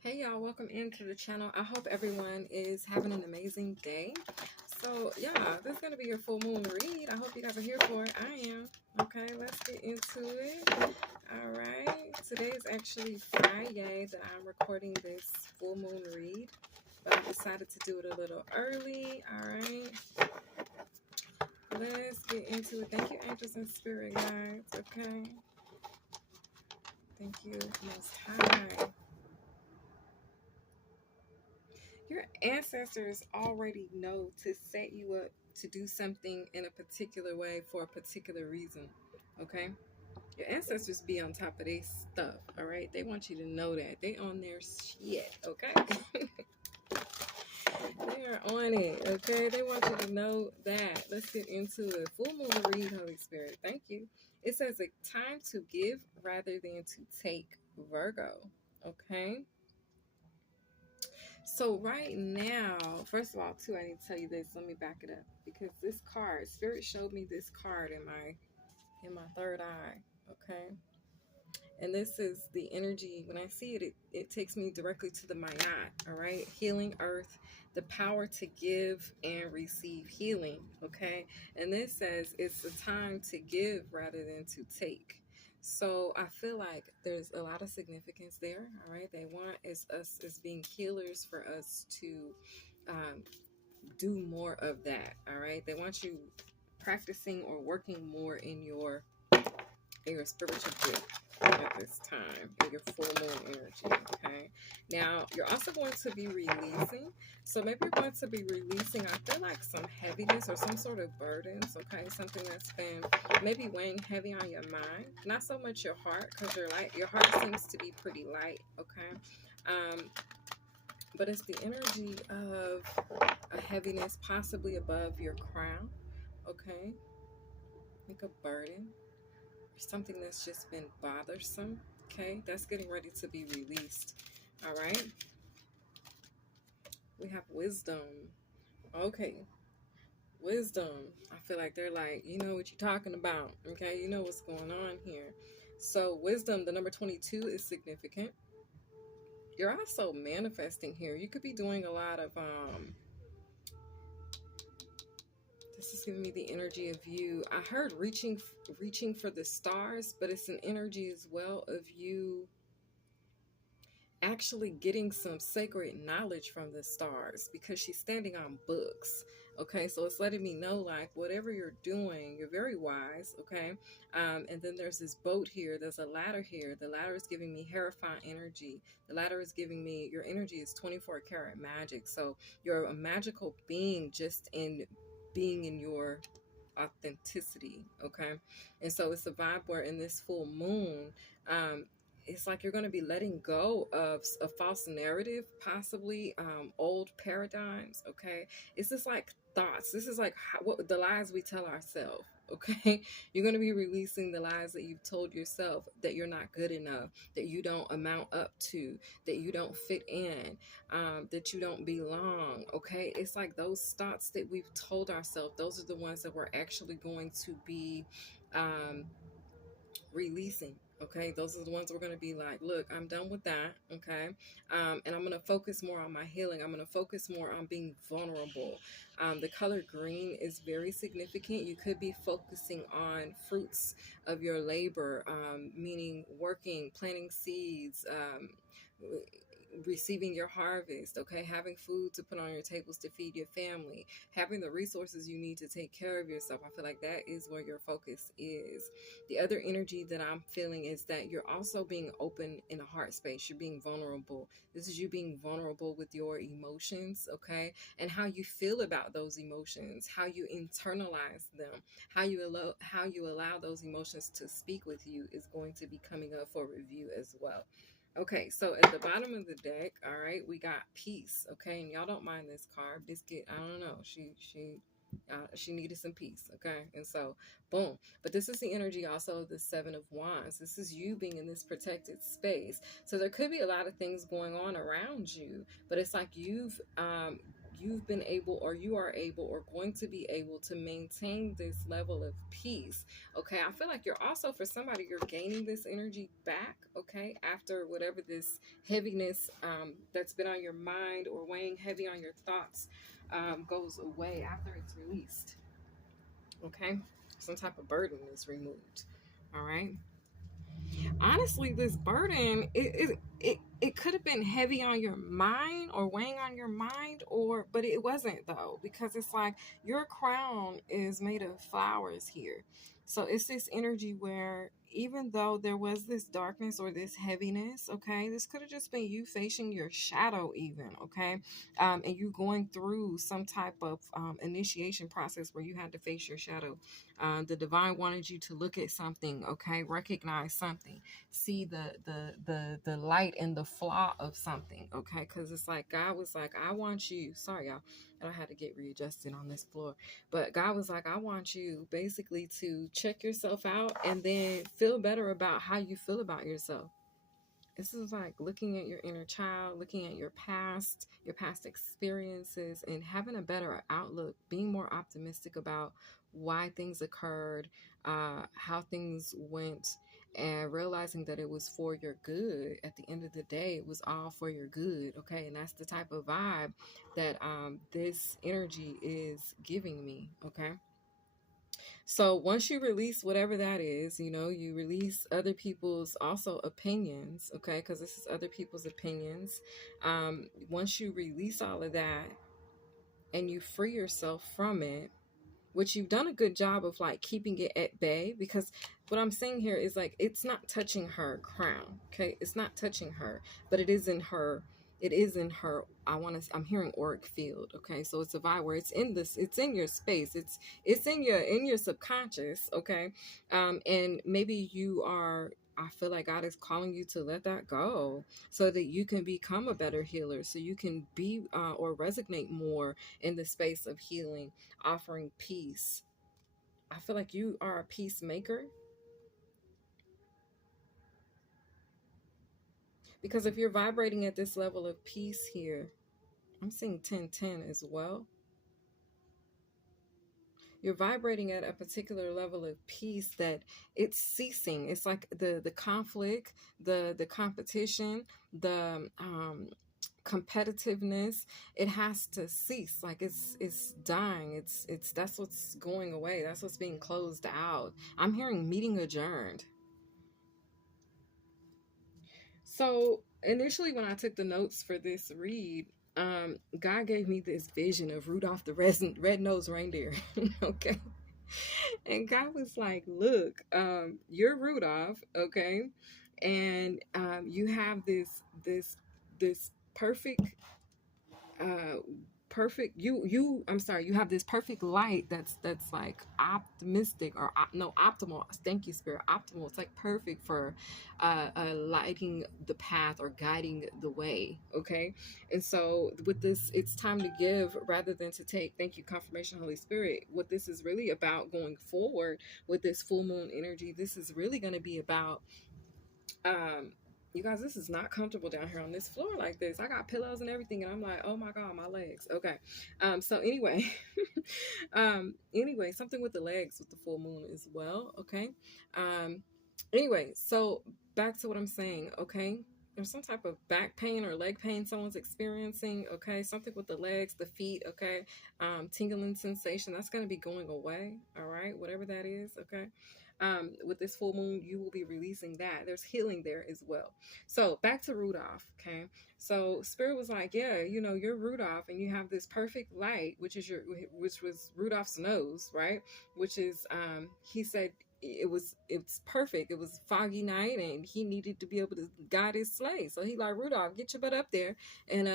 Hey y'all, welcome into the channel. I hope everyone is having an amazing day. So yeah, this is going to be your full moon read. I hope you guys are here for it. I am. Okay, let's get into it. All right. Today is actually Friday that I'm recording this full moon read, but I decided to do it a little early. All right. Let's get into it. Thank you, angels and spirit guides. Okay. Thank you, Most High. Your ancestors already know to set you up to do something in a particular way for a particular reason. Okay? Your ancestors be on top of their stuff, all right? They want you to know that. They on their shit, okay? They are on it, okay? They want you to know that. Let's get into it. Full moon read, Holy Spirit. Thank you. It says a time to give rather than to take, Virgo, okay? So right now, first of all, too, I need to tell you this. Let me back it up because this card, Spirit showed me this card in my third eye. Okay, and this is the energy. When I see it, it takes me directly to the Mayat. All right, healing earth, the power to give and receive healing. Okay, and this says it's a time to give rather than to take. So I feel like there's a lot of significance there. All right, they want us as being healers for us to um, do more of that. All right, they want you practicing or working more in your spiritual gift at this time, in your full moon energy. Okay, now you're also going to be releasing. So maybe you're going to be releasing, I feel like, some heaviness or some sort of burdens. Okay, something that's been maybe weighing heavy on your mind, not so much your heart, because your heart seems to be pretty light. Okay, um but it's the energy of a heaviness possibly above your crown. Okay, like a burden, something that's just been bothersome. Okay, that's getting ready to be released. All right, we have wisdom. Okay, wisdom. I feel like they're like, you know what you're talking about. Okay, you know what's going on here. So wisdom, the number 22 is significant. You're also manifesting here. You could be doing a lot of this is giving me the energy of you. I heard reaching for the stars, but it's an energy as well of you actually getting some sacred knowledge from the stars, because she's standing on books. Okay, so it's letting me know, like, whatever you're doing, you're very wise. Okay, and then there's this boat here, there's a ladder here. The ladder is giving me Hierophant energy. The ladder is giving me your energy is 24 karat magic. So you're a magical being just in being in your authenticity. Okay, and so it's a vibe where in this full moon, um it's like you're going to be letting go of a false narrative, possibly old paradigms. Okay, it's just like thoughts. This is like what the lies we tell ourselves. Okay, you're going to be releasing the lies that you've told yourself, that you're not good enough, that you don't amount up to, that you don't fit in, that you don't belong. Okay, it's like those thoughts that we've told ourselves, those are the ones that we're actually going to be um, releasing. Okay, those are the ones we're going to be like, look, I'm done with that. Okay, and I'm going to focus more on my healing. I'm going to focus more on being vulnerable. The color green is very significant. You could be focusing on fruits of your labor, meaning working, planting seeds, receiving your harvest. Okay, having food to put on your tables to feed your family, having the resources you need to take care of yourself. I feel like that is where your focus is. The other energy that I'm feeling is that you're also being open in a heart space. You're being vulnerable. This is you being vulnerable with your emotions. Okay, and how you feel about those emotions, how you internalize them, how you allow those emotions to speak with you is going to be coming up for review as well. Okay, so at the bottom of the deck, all right, we got peace. Okay, and y'all don't mind this card, Biscuit. I don't know. She needed some peace. Okay, and so boom. But this is the energy also of the Seven of Wands. This is you being in this protected space. So there could be a lot of things going on around you, but it's like you've been able, or you are able, or going to be able to maintain this level of peace. Okay, I feel like you're also, for somebody, you're gaining this energy back, okay, after whatever this heaviness that's been on your mind or weighing heavy on your thoughts goes away after it's released. Okay, some type of burden is removed. All right. Honestly, this burden, it could have been heavy on your mind or weighing on your mind, or but it wasn't though, because it's like your crown is made of flowers here. So it's this energy where even though there was this darkness or this heaviness, okay, this could have just been you facing your shadow, even, okay, and you going through some type of initiation process where you had to face your shadow. The divine wanted you to look at something, okay, recognize something, see the light and the flaw of something, okay, because it's like God was like, I want you, sorry y'all, and I had to get readjusted on this floor, but God was like, I want you basically to check yourself out and then feel better about how you feel about yourself. This is like looking at your inner child, looking at your past experiences, and having a better outlook, being more optimistic about why things occurred, how things went, and realizing that it was for your good. At the end of the day, it was all for your good. Okay. And that's the type of vibe that this energy is giving me. Okay. So once you release whatever that is, you release other people's also opinions, okay? Because this is other people's opinions. Once you release all of that and you free yourself from it, which you've done a good job of like keeping it at bay, because what I'm saying here is like it's not touching her crown, okay? It's not touching her, but it is in her. It is in her. I'm hearing auric field, okay? So it's a vibe where it's in your space. It's in your subconscious, okay? And maybe you are. I feel like God is calling you to let that go so that you can become a better healer, so you can be or resonate more in the space of healing, offering peace. I feel like you are a peacemaker, because if you're vibrating at this level of peace here, I'm seeing 1010 as well. You're vibrating at a particular level of peace that it's ceasing. It's like the conflict, the competition, the competitiveness, it has to cease. Like it's dying. It's that's what's going away. That's what's being closed out. I'm hearing meeting adjourned. So initially, when I took the notes for this read, God gave me this vision of Rudolph the red-nosed reindeer. Okay, and God was like, "Look, you're Rudolph, okay, and you have this perfect uh I'm sorry, you have this perfect light that's like optimistic, or no, optimal. Thank you, spirit. Optimal. It's like perfect for lighting the path or guiding the way, okay? And so with this, it's time to give rather than to take. Thank you, confirmation, Holy Spirit. What this is really about going forward with this full moon energy, this is really going to be about um you guys, this is not comfortable down here on this floor like this. I got pillows and everything, and I'm like, oh my God, my legs. Okay. So anyway, anyway, something with the legs with the full moon as well. Okay. Anyway, so back to what I'm saying. Okay. There's some type of back pain or leg pain someone's experiencing. Okay. Something with the legs, the feet. Okay. Tingling sensation. That's going to be going away. All right. Whatever that is. Okay. With this full moon, you will be releasing that. There's healing there as well. So back to Rudolph. Okay. So Spirit was like, yeah, you're Rudolph, and you have this perfect light, which was Rudolph's nose, right? Which is, he said, it's perfect. It was foggy night, and he needed to be able to guide his sleigh. So he like, Rudolph, get your butt up there and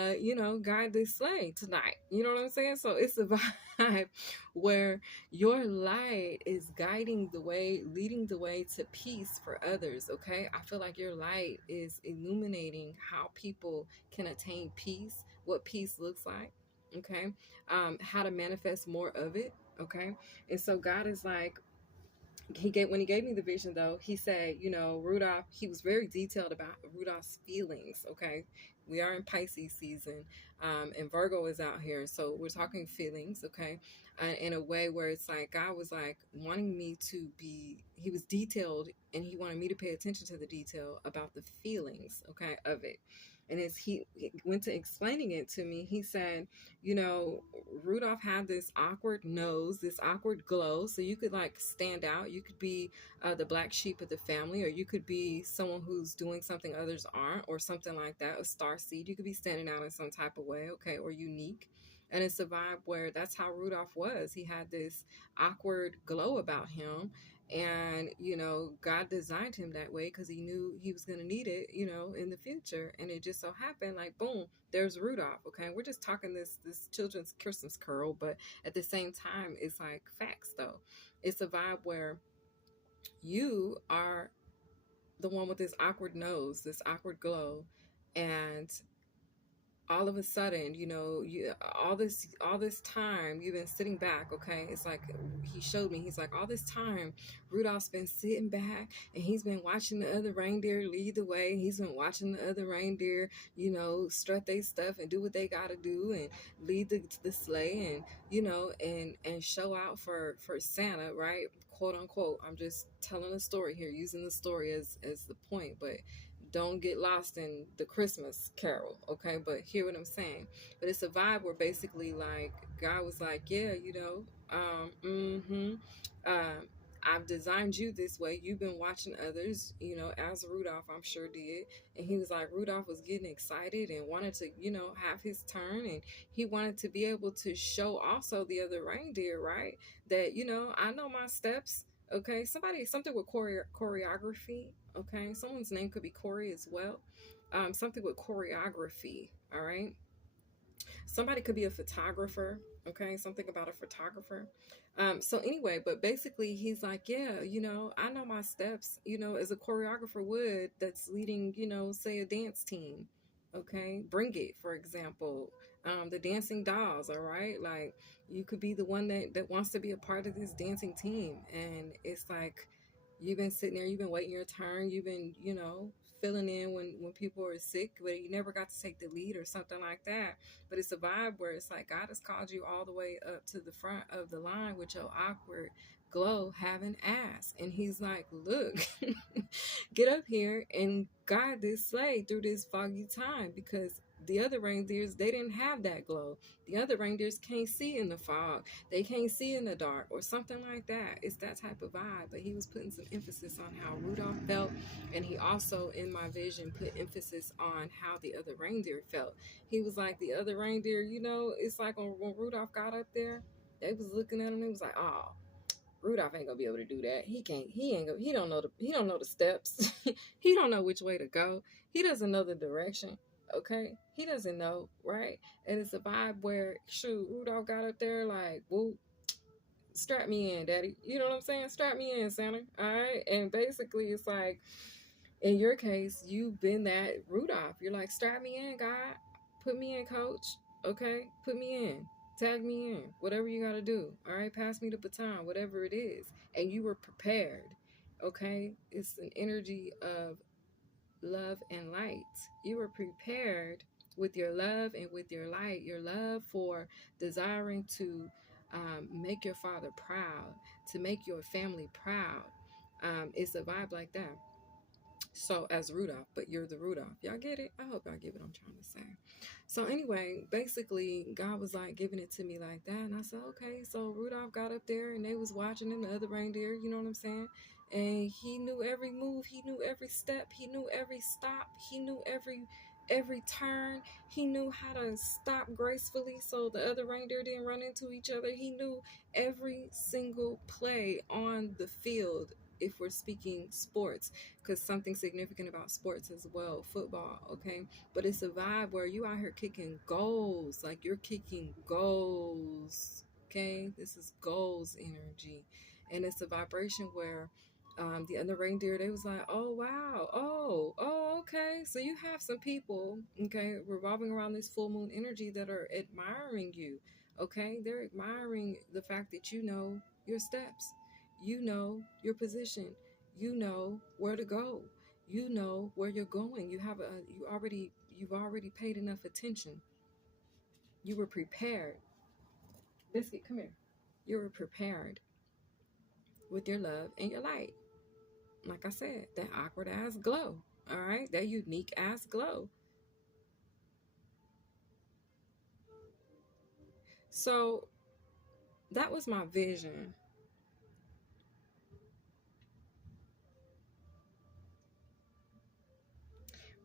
guide this sleigh tonight. You know what I'm saying? So it's a vibe where your light is guiding the way, leading the way to peace for others. Okay. I feel like your light is illuminating how people can attain peace, what peace looks like. Okay. How to manifest more of it. Okay. And so God is like, when he gave me the vision, though, he said, Rudolph, he was very detailed about Rudolph's feelings. Okay. We are in Pisces season, and Virgo is out here. So we're talking feelings, okay? In a way where it's like God was like wanting me to be, He was detailed and He wanted me to pay attention to the detail about the feelings, okay, of it. And as he went to explaining it to me, he said, you know, Rudolph had this awkward nose, this awkward glow. So you could like stand out. You could be the black sheep of the family, or you could be someone who's doing something others aren't, or something like that, a star seed. You could be standing out in some type of way, okay, or unique. And it's a vibe where that's how Rudolph was. He had this awkward glow about him. And, you know, God designed him that way because he knew he was going to need it, you know, in the future. And it just so happened, like, boom, there's Rudolph. Okay. We're just talking this children's Christmas carol, but at the same time, it's like facts, though. It's a vibe where you are the one with this awkward nose, this awkward glow, and all of a sudden, you know, you all this time you've been sitting back, okay? It's like he showed me, he's like, all this time Rudolph's been sitting back and he's been watching the other reindeer lead the way. He's been watching the other reindeer, you know, strut their stuff and do what they gotta do and lead the sleigh, and you know, and show out for Santa, right? Quote unquote. I'm just telling a story here, using the story as the point, but don't get lost in the Christmas carol, okay? But hear what I'm saying. But it's a vibe where basically, like, God was like, yeah, you know, um, I've designed you this way. You've been watching others, you know, as Rudolph, I'm sure did. And he was like, Rudolph was getting excited and wanted to, you know, have his turn. And he wanted to be able to show also the other reindeer, right? That, you know, I know my steps. Okay, something with choreography. Okay, someone's name could be Corey as well. Something with choreography. All right, somebody could be a photographer. Okay, something about a photographer. So anyway, but basically he's like, yeah, you know, I know my steps, you know, as a choreographer would, that's leading, you know, say a dance team. Okay, Bring It, for example. The dancing dolls, all right? Like you could be the one that wants to be a part of this dancing team. And it's like you've been sitting there, you've been waiting your turn, you've been, you know, filling in when people are sick, but you never got to take the lead or something like that. But it's a vibe where it's like God has called you all the way up to the front of the line with your awkward glow having ass. And he's like, look, get up here and guide this sleigh through this foggy time, because the other reindeers, they didn't have that glow. The other reindeers can't see in the fog. They can't see in the dark or something like that. It's that type of vibe. But he was putting some emphasis on how Rudolph felt. And he also, in my vision, put emphasis on how the other reindeer felt. He was like, the other reindeer, you know, it's like when Rudolph got up there, they was looking at him. It was like, oh, Rudolph ain't gonna be able to do that. He don't know the steps. He don't know which way to go. He doesn't know the direction. Okay? He doesn't know, right? And it's a vibe where shoot, Rudolph got up there like, whoop, strap me in, daddy. You know what I'm saying? Strap me in, Santa. Alright? And basically it's like in your case, you've been that Rudolph. You're like, strap me in, God. Put me in, coach. Okay? Put me in. Tag me in. Whatever you got to do. All right? Pass me the baton, whatever it is. And you were prepared. Okay? It's an energy of love and light. You were prepared with your love and with your light, your love for desiring to make your father proud, to make your family proud. It's a vibe like that. So as Rudolph, but you're the Rudolph. Y'all get it? I hope y'all get what I'm trying to say. So anyway, basically God was like giving it to me like that. And I said, okay, so Rudolph got up there and they was watching him, the other reindeer, you know what I'm saying? And he knew every move, he knew every step, he knew every stop, he knew every turn. He knew how to stop gracefully so the other reindeer didn't run into each other. He knew every single play on the field, if we're speaking sports, because something significant about sports as well, football, okay? But it's a vibe where you out here kicking goals, like you're kicking goals, okay? This is goals energy. And it's a vibration where the other reindeer, they was like, oh wow, oh okay, so you have some people, okay, revolving around this full moon energy that are admiring you, okay? They're admiring the fact that you know your steps, you know your position, you know where to go, you know where you're going, you already you've already paid enough attention. You were prepared. Biscuit, come here. You were prepared with your love and your light. Like I said, that awkward ass glow. All right, that unique ass glow. So that was my vision.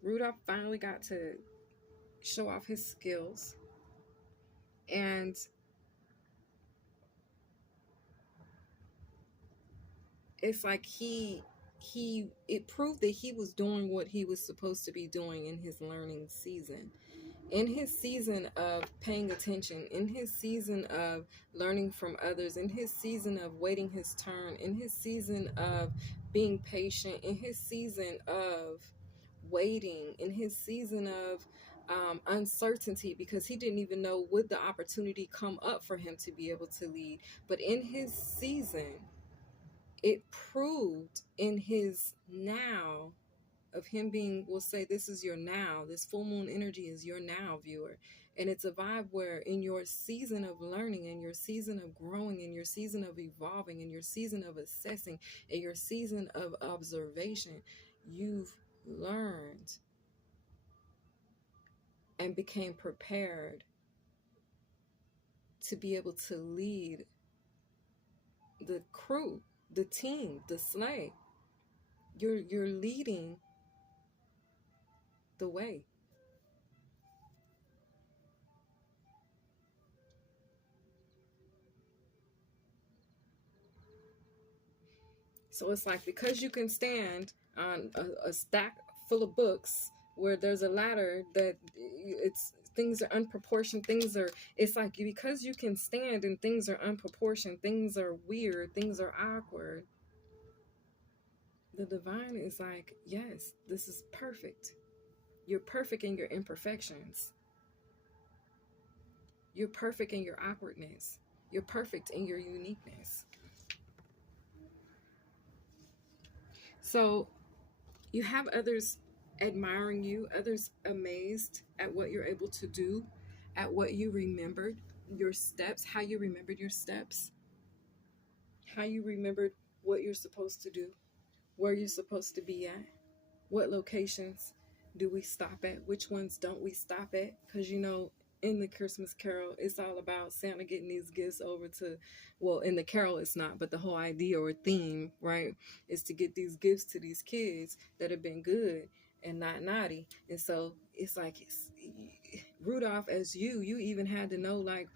Rudolph finally got to show off his skills, and it's like it proved that he was doing what he was supposed to be doing in his learning season, in his season of paying attention, in his season of learning from others, in his season of waiting his turn, in his season of being patient, in his season of waiting, in his season of uncertainty, because he didn't even know would the opportunity come up for him to be able to lead. But in his season, it proved in his now of him being, we'll say this is your now, this full moon energy is your now, viewer. And it's a vibe where in your season of learning, in your season of growing, in your season of evolving, in your season of assessing, in your season of observation, you've learned and became prepared to be able to lead the crew, the team, the sleigh. You're leading the way. So it's like, because you can stand on a stack full of books where there's a ladder that it's things are unproportioned, it's like, because you can stand and things are unproportioned, things are weird, things are awkward, the divine is like, yes, this is perfect. You're perfect in your imperfections. You're perfect in your awkwardness. You're perfect in your uniqueness. So you have others admiring you, others amazed at what you're able to do, at what you remembered, your steps, how you remembered your steps, how you remembered what you're supposed to do, where you're supposed to be at, what locations do we stop at, which ones don't we stop at, because in the Christmas Carol, it's all about Santa getting these gifts over to, well, in the Carol it's not, but the whole idea or theme, right, is to get these gifts to these kids that have been good and not naughty. And so it's like, Rudolph, as you even had to know, like,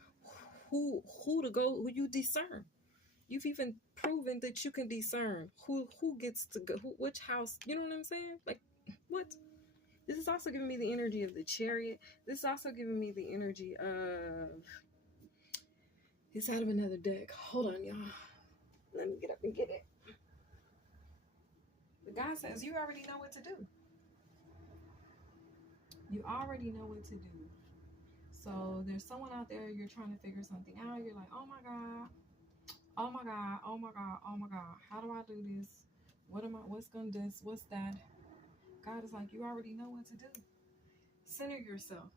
who to go, who you discern. You've even proven that you can discern who gets to go, which house, you know what I'm saying? Like, what? This is also giving me the energy of the Chariot. This is also giving me the energy of... It's out of another deck. Hold on, y'all. Let me get up and get it. The guy says, you already know what to do. You already know what to do. So there's someone out there, you're trying to figure something out. You're like, oh my God. Oh my God. Oh my God. Oh my God. How do I do this? What's going to this? What's that? God is like, you already know what to do. Center yourself.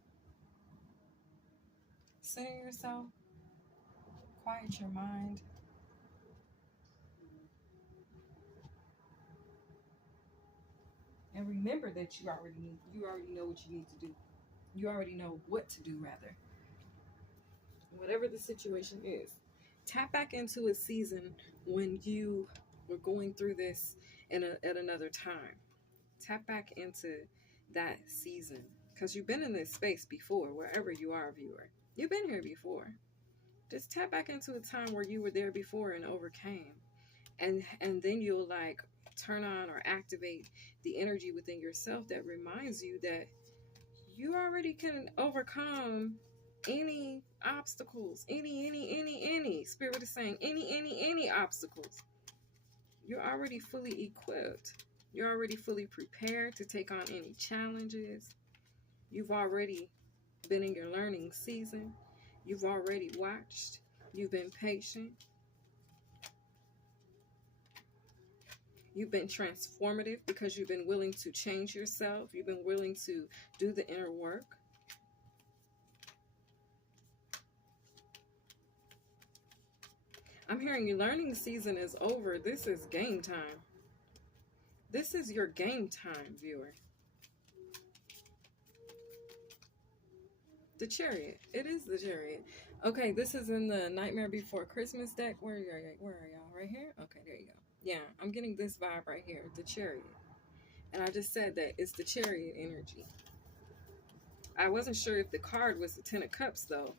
Center yourself. Quiet your mind. And remember that you already know what you need to do. You already know what to do, rather. Whatever the situation is. Tap back into a season when you were going through this at another time. Tap back into that season, because you've been in this space before, wherever you are, viewer. You've been here before. Just tap back into a time where you were there before and overcame, and then you'll like turn on or activate the energy within yourself that reminds you that you already can overcome any obstacles, any spirit is saying any obstacles. You're already fully equipped. You're already fully prepared to take on any challenges. You've already been in your learning season. You've already watched. You've been patient. You've been transformative because you've been willing to change yourself. You've been willing to do the inner work. I'm hearing you learning season is over. This is game time. This is your game time, viewer. The Chariot. It is the Chariot. Okay, this is in the Nightmare Before Christmas deck. Where are y'all? Right here? Okay, there you go. Yeah, I'm getting this vibe right here. The Chariot. And I just said that it's the Chariot energy. I wasn't sure if the card was the Ten of Cups, though.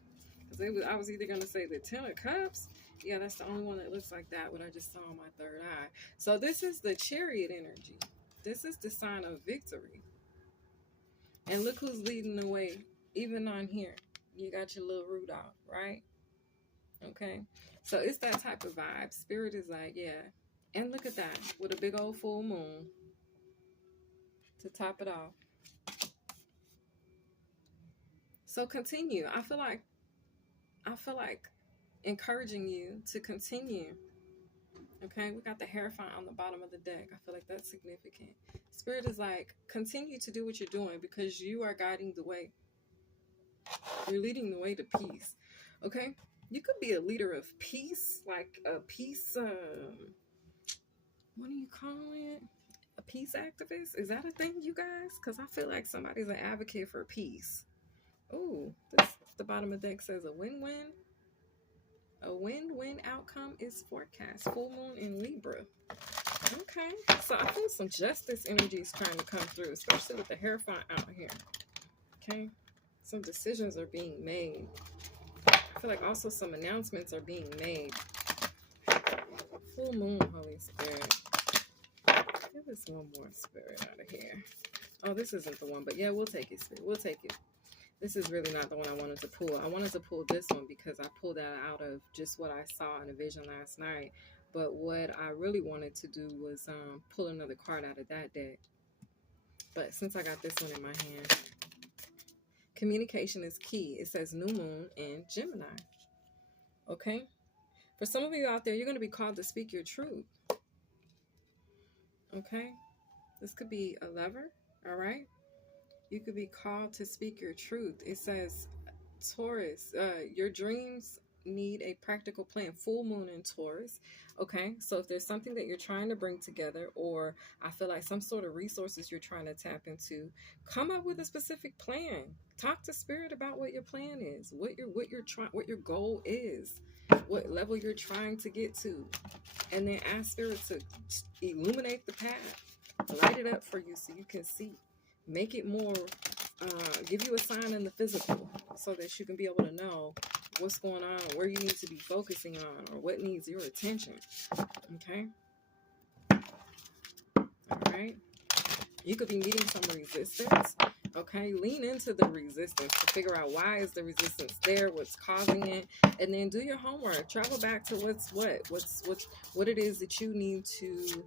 Because I was either going to say the Ten of Cups. Yeah, that's the only one that looks like that, what I just saw on my third eye. So this is the Chariot energy. This is the sign of victory. And look who's leading the way. Even on here, you got your little root out, right? Okay, so it's that type of vibe. Spirit is like, yeah. And look at that, with a big old full moon to top it off. So continue. I feel like encouraging you to continue. Okay, we got the Hierophant on the bottom of the deck. I feel like that's significant. Spirit is like, continue to do what you're doing because you are guiding the way. You're leading the way to peace. Okay? You could be a leader of peace, like a peace, what do you call it? A peace activist? Is that a thing, you guys? Because I feel like somebody's an advocate for peace. Oh, the bottom of the deck says a win-win. A win-win outcome is forecast. Full moon in Libra. Okay. So I feel some justice energy is trying to come through, especially with the Hierophant out here. Okay. Some decisions are being made. I feel like also some announcements are being made. Full moon, Holy Spirit. Give us one more spirit out of here. Oh, this isn't the one, but yeah, we'll take it, Spirit. We'll take it. This is really not the one I wanted to pull. I wanted to pull this one because I pulled that out of just what I saw in a vision last night. But what I really wanted to do was pull another card out of that deck. But since I got this one in my hand, communication is key. It says new moon in Gemini. Okay? For some of you out there, you're going to be called to speak your truth. Okay? This could be a lover, all right? You could be called to speak your truth. It says, Taurus, your dreams need a practical plan. Full moon in Taurus. Okay, so if there's something that you're trying to bring together, or I feel like some sort of resources you're trying to tap into, come up with a specific plan. Talk to Spirit about what your plan is, what your goal is, what level you're trying to get to, and then ask Spirit to illuminate the path, light it up for you so you can see. Make it more, give you a sign in the physical so that you can be able to know what's going on, where you need to be focusing on, or what needs your attention. Okay? All right? You could be meeting some resistance. Okay? Lean into the resistance to figure out why is the resistance there, what's causing it, and then do your homework. Travel back to what it is that you need to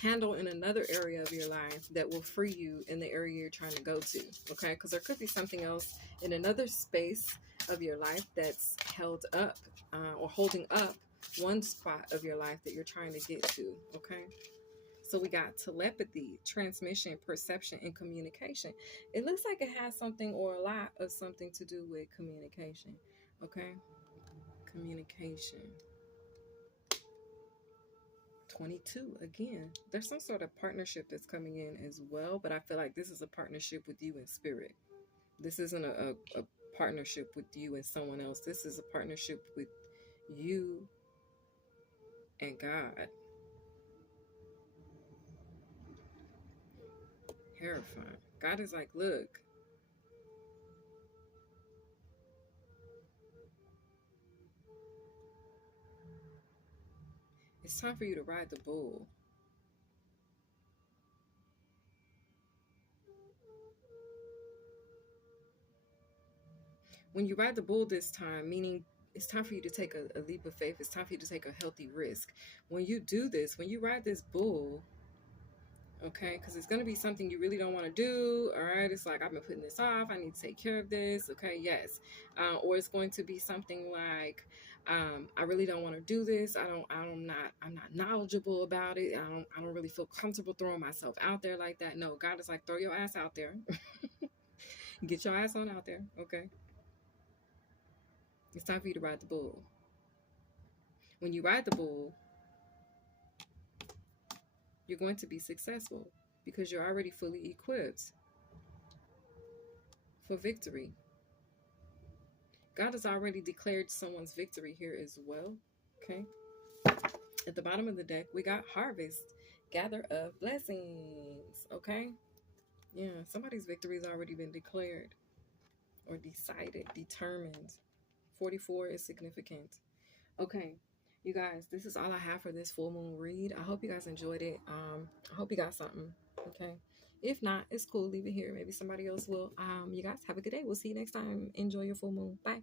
handle in another area of your life that will free you in the area you're trying to go to. Okay, because there could be something else in another space of your life that's held up or holding up one spot of your life that you're trying to get to. Okay, so we got telepathy, transmission, perception, and communication. It looks like it has something or a lot of something to do with communication. Okay, communication. 22 again, there's some sort of partnership that's coming in as well, but I feel like this is a partnership with you and Spirit. This isn't a partnership with you and someone else. This is a partnership with you and God. Hierophant. God is like, look, it's time for you to ride the bull. When you ride the bull this time, meaning it's time for you to take a leap of faith. It's time for you to take a healthy risk. When you do this, when you ride this bull, okay, because it's going to be something you really don't want to do. All right, it's like, I've been putting this off, I need to take care of this. Okay, yes. Or it's going to be something like, I really don't want to do this. I'm not knowledgeable about it. I don't really feel comfortable throwing myself out there like that. No, God is like, throw your ass out there. Get your ass on out there. Okay. It's time for you to ride the bull. When you ride the bull, you're going to be successful because you're already fully equipped for victory. God has already declared someone's victory here as well. Okay. At the bottom of the deck, we got harvest, gather of blessings. Okay. Yeah, somebody's victory has already been declared or decided, determined. 44 is significant. Okay, you guys, this is all I have for this full moon read. I hope you guys enjoyed it. I hope you got something. Okay. If not, it's cool. Leave it here. Maybe somebody else will. You guys have a good day. We'll see you next time. Enjoy your full moon. Bye.